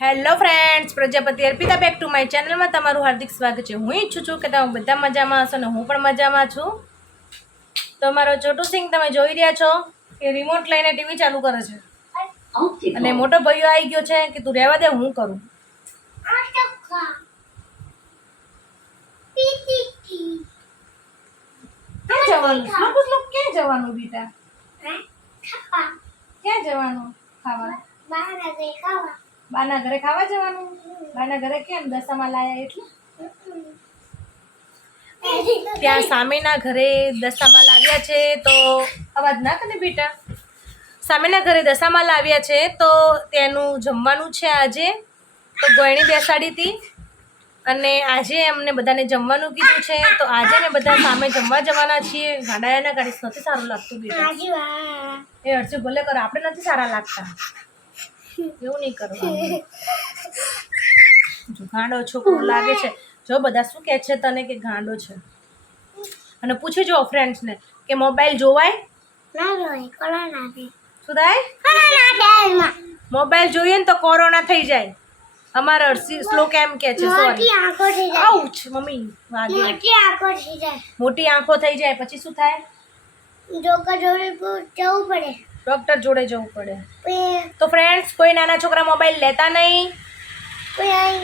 Hello friends Prajapati Arpita back to my ચેનલમાં તમારું હાર્દિક સ્વાગત છે. હું ઈચ્છું છું કે તમે બધા મજામાં હશો ને હું પણ મજામાં છું. તો મારો છોટુ સિંહ તમે જોઈ રહ્યા છો કે રિમોટ લઈને ટીવી ચાલુ કરે છે. અને મોટો ભાઈઓ આવી ગયો છે કે તું રહેવા દે હું કરું. ક્યાં જવાનું? ક્યાં જવાનું બેટા ક્યાં જવાનું? ખાવા. બાના ઘરે ખાવા જવાનું? બાના ઘરે કેમ દશામાં લાયા એટલે? ત્યાં સામેના ઘરે દશામાં લાવ્યા છે તો અવાજ ના કરે બેટા. સામેના ઘરે દશામાં લાવ્યા છે તો તેનું જમવાનું છે આજે. તો ગોયણી બેસાડી હતી અને આજે અમને બધાને જમવાનું કીધું છે. તો આજે અમે બધા સામે જમવા જવાના છીએ. ગાડાયાના ગાડીસ નથી સારું લાગતું બેટા. એ અર્જુ ભલે કરો આપણે નથી સારા લાગતા. એવું નહીં કરવાનું. ગાંડો છોકરો લાગે છે. જો બધા શું કહે છે તને કે ગાંડો છે? અને પૂછી જો ફ્રેન્ડ્સને કે મોબાઈલ જોવાય? શું થાય? મોબાઈલ જોઈએ ને તો કોરોના થઈ જાય. અમારા અરસી શ્લોક એમ કે છે સોરી આઉચ મમ્મી વાગે. મોટી આંખો થઈ જાય. પછી શું થાય? ડોક્ટર જોડે જવું પડે. તો ફ્રેન્ડ્સ કોઈ નાના છોકરા મોબાઈલ લેતા નહીં? ત્યાં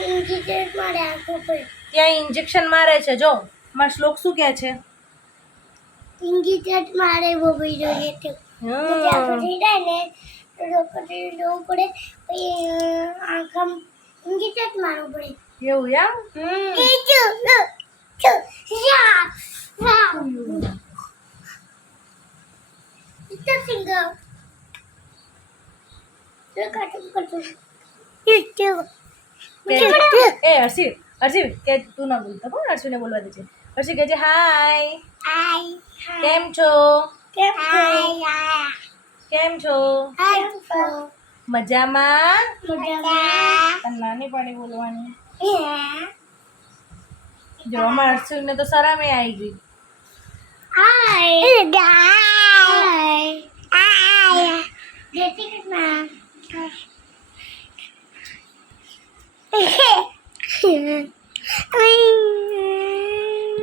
ઇન્જેક્શન મારે છે. જો મારા શ્લોક શું કહે છે? ઇંગીટ મારે બોબી જોઈએ તો પછી આંખો થઈ જાય ને તો ડોક્ટર જવું પડે. પછી આંખમ ઇંગીટ જ મારવું પડે. એવું એમ? એ ચુ લુ એ હર્ષિ હર્ષિ કે તું ના બોલતો કોણ હર્ષિને બોલવા દે છે હર્ષિ કહે છે હાય. Hi. કેમ છો? Hi. કેમ છો? Hi. મજામાં? નાની પાડી બોલવાની. જો અમારા હર્ષિને તો સરામે આવી ગઈ. હાય. Hi. જય શ્રી કૃષ્ણ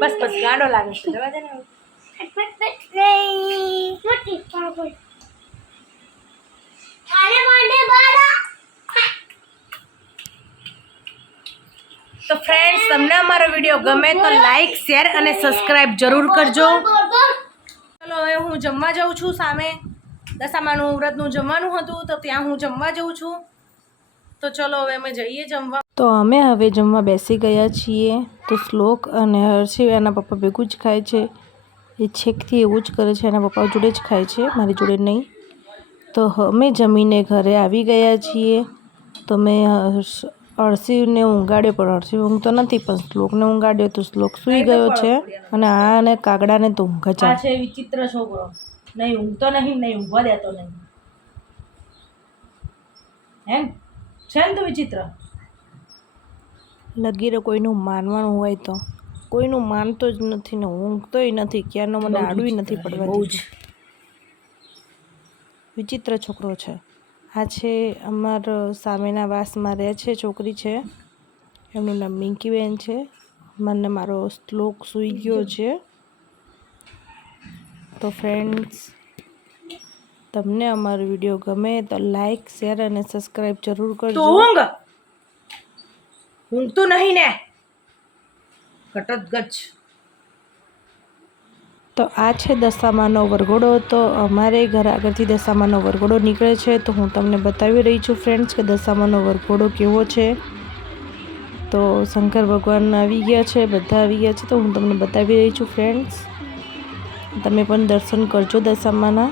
બસ બસ ગાંડો લાગે છે. મોટી ખાને માંડે તો ફ્રેન્ડ્સ તમને અમારો વીડિયો ગમે તો લાઈક શેર અને સબસ્ક્રાઈબ જરૂર કરજો. ચલો હવે હું જમવા જાઉં છું સામે. દશામાનું વ્રતનું જમવાનું હતું તો ત્યાં હું જમવા જાઉં છું. તો ચલો હવે અમે જઈએ જમવા. તો અમે હવે જમવા બેસી ગયા છીએ. તો શ્લોક અને હર્ષિવ એના પપ્પા ભેગું જ ખાય છે. એ છેકથી એવું જ કરે છે એના પપ્પા જોડે જ ખાય છે મારી જોડે નહીં. તો અમે જમીને ઘરે આવી ગયા છીએ. તો મેં હર્ષિને ઊંઘાડ્યો પણ હર્ષિ ઊંઘતો નથી પણ શ્લોકને ઊંઘાડ્યો તો શ્લોક સૂઈ ગયો છે. અને આ અને કાગડાને તો ઊંઘ છે વિચિત્ર છોકરો. નહીં ઊંઘતો નહીં નહીં ઊંઘવા દેતો નહીં. એમ? છે ને તું વિચિત્ર? લગીરે કોઈનું માનવાનું હોય તો. કોઈનું માનતો જ નથી ને ઊંઘતોય નથી. ક્યારનો મને આડવી નથી પડવા બહુ જ. વિચિત્ર છોકરો છે. આ છે અમારો સામેના વાસમાં રહે છે છોકરી છે. એમનું નામ મિંકીબેન છે. મને મારો શ્લોક સૂઈ ગયો છે. તો ફ્રેન્ડ્સ તમને અમારો વીડિયો ગમે તો લાઈક શેર અને સબસ્ક્રાઇબ જરૂર કરજો. ઊંઘ? તો નહીં ને? ઘટત ગચ તો આ છે દશામાનો વરઘોડો. તો અમારે ઘર આગળથી દશામાનો વરઘોડો નીકળે છે. તો હું તમને બતાવી રહી છું ફ્રેન્ડ્સ કે દશામાનો વરઘોડો કેવો છે. તો શંકર ભગવાન આવી ગયા છે બધા આવી ગયા છે. તો હું તમને બતાવી રહી છું ફ્રેન્ડ્સ તમે પણ દર્શન કરજો દશામાના.